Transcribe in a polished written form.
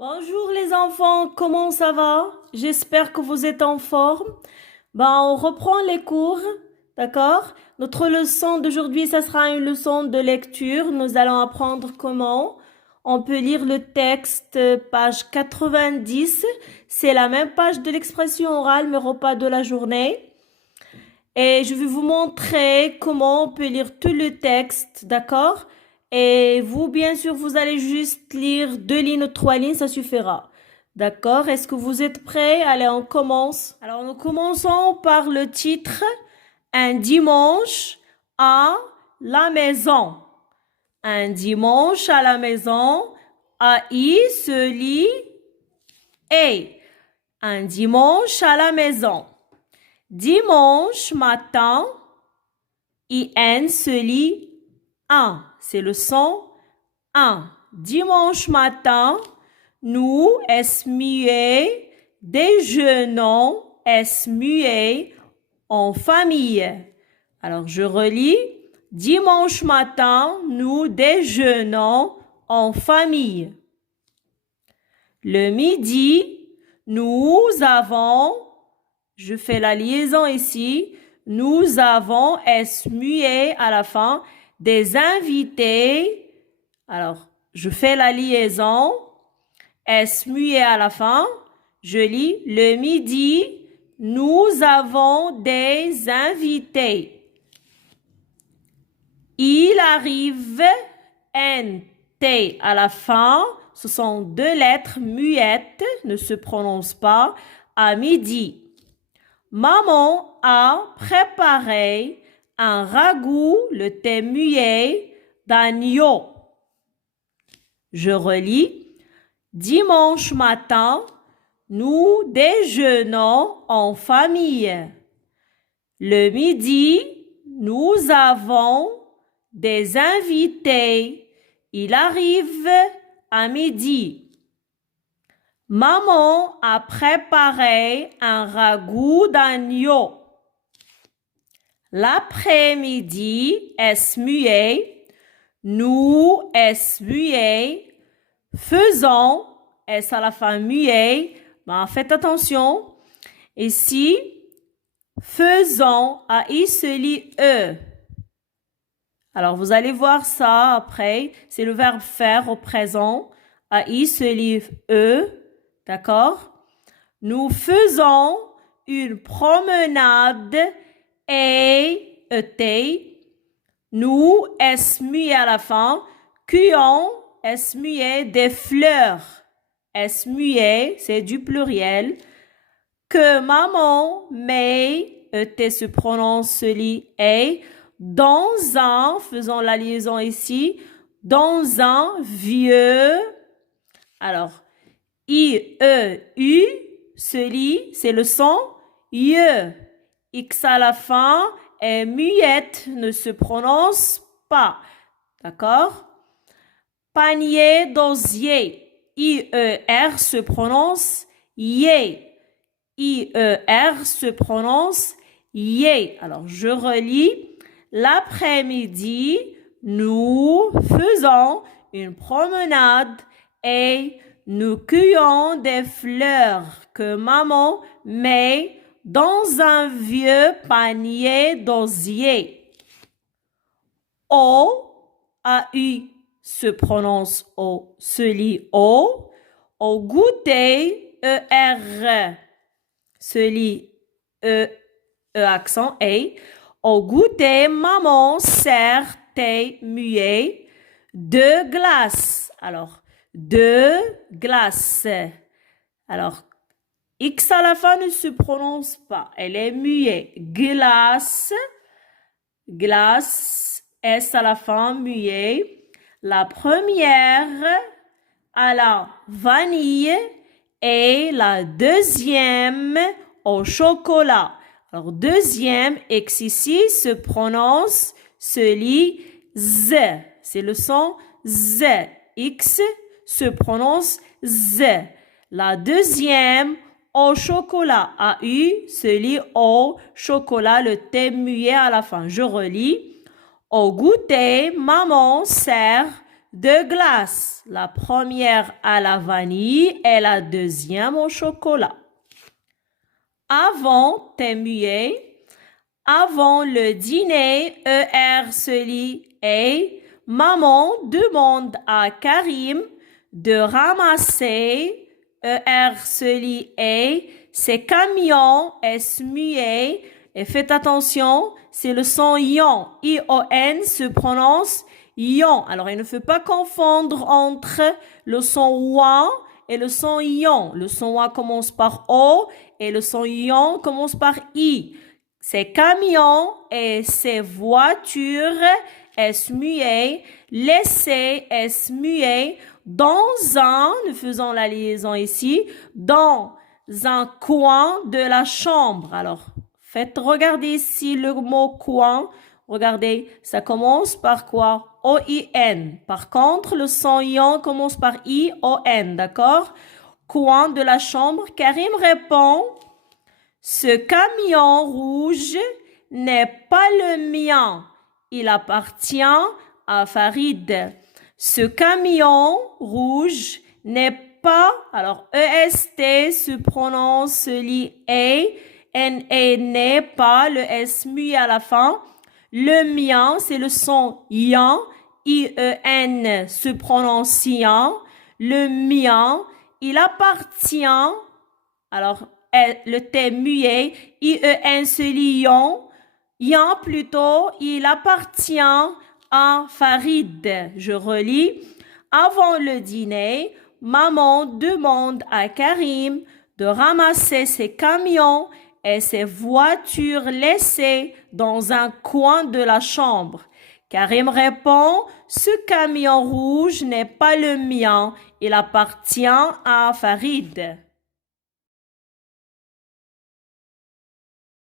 Bonjour les enfants, comment ça va? J'espère que vous êtes en forme. On reprend les cours, d'accord? Notre leçon d'aujourd'hui, ça sera une leçon de lecture. Nous allons apprendre comment on peut lire le texte, page 90. C'est la même page de l'expression orale, mais repas de la journée. Et je vais vous montrer comment on peut lire tout le texte, d'accord? Et vous, bien sûr, vous allez juste lire 2 lignes ou 3 lignes, ça suffira. D'accord? Est-ce que vous êtes prêts? Allez, on commence. Alors, nous commençons par le titre Un dimanche à la maison. Un dimanche à la maison. A-I se lit et. Un dimanche à la maison. Dimanche matin, IN se lit un. C'est le son un. Dimanche matin, nous, S muet, déjeunons, S muet, en famille. Alors, je relis. Dimanche matin, nous déjeunons en famille. Le midi, nous avons, je fais la liaison ici, nous avons, S muet à la fin, des invités. Alors, je fais la liaison, S muet à la fin, je lis, le midi, nous avons des invités. Il arrive, N-T à la fin, ce sont 2 lettres muettes, ne se prononcent pas, à midi. Maman a préparé un ragoût, le T muet, d'agneau. Je relis. Dimanche matin, nous déjeunons en famille. Le midi, nous avons des invités. Il arrive à midi. Maman a préparé un ragoût d'agneau. L'après-midi, S muet, nous, S muet, faisons, S à la fin muet, faites attention. Ici, faisons, AI se lit E. Alors, vous allez voir ça après. C'est le verbe faire au présent. AI se lit E. D'accord? Nous faisons une promenade et ET. Nous, S muet à la fin, cueillons, S muet, des fleurs. S muet, c'est du pluriel. Que maman met, ET se prononce, se lit et, dans un, faisons la liaison ici, dans un vieux, alors, I-E-U se lit, c'est le son IE. X à la fin est muette, ne se prononce pas. D'accord? Panier d'osier. I-E-R se prononce yé. I-E-R se prononce yé. Alors, je relis. L'après-midi, nous faisons une promenade et nous cueillons des fleurs que maman met dans un vieux panier d'osier. O, A-U se prononce O, se lit O. Au goûter, E-R se lit E, E accent E. Au goûter, maman sert thé muet de glace. Alors, de glace. Alors, X à la fin ne se prononce pas. Elle est muette. Glace. Glace. S à la fin, muet. La première à la vanille et la deuxième au chocolat. Alors, deuxième, X ici se prononce, se lit Z. C'est le son Z. X se prononce Z. La deuxième, au chocolat. A-U se lit au chocolat, le T muet à la fin. Je relis. Au goûter, maman sert de glaces. La première à la vanille et la deuxième au chocolat. Avant, t'es muet. Avant le dîner, se lit et maman demande à Karim de ramasser se lit et ses camions muet. Et faites attention, c'est le son ion. I-O-N se prononce ion. Alors, il ne faut pas confondre entre le son ouin et le son ion. Le son ouin commence par O et le son ion commence par I. Ces camions et ces voitures muet, laissez muet dans nous faisons la liaison ici, dans un coin de la chambre. Alors, faites regarder ici le mot coin. Regardez, ça commence par quoi? O-I-N. Par contre, le son ion commence par I-O-N, d'accord? Coin de la chambre. Karim répond, ce camion rouge n'est pas le mien. Il appartient à Farid. Ce camion rouge n'est pas, alors EST se prononce, se lit A, N-A n'est pas, le S muet à la fin. Le mien, c'est le son yan, I-E-N se prononce yan. Le mien, il appartient, alors le T muet, I-E-N se lit yan. Yan plutôt, il appartient à Farid. Je relis. Avant le dîner, maman demande à Karim de ramasser ses camions et ses voitures laissées dans un coin de la chambre. Karim répond, ce camion rouge n'est pas le mien, il appartient à Farid.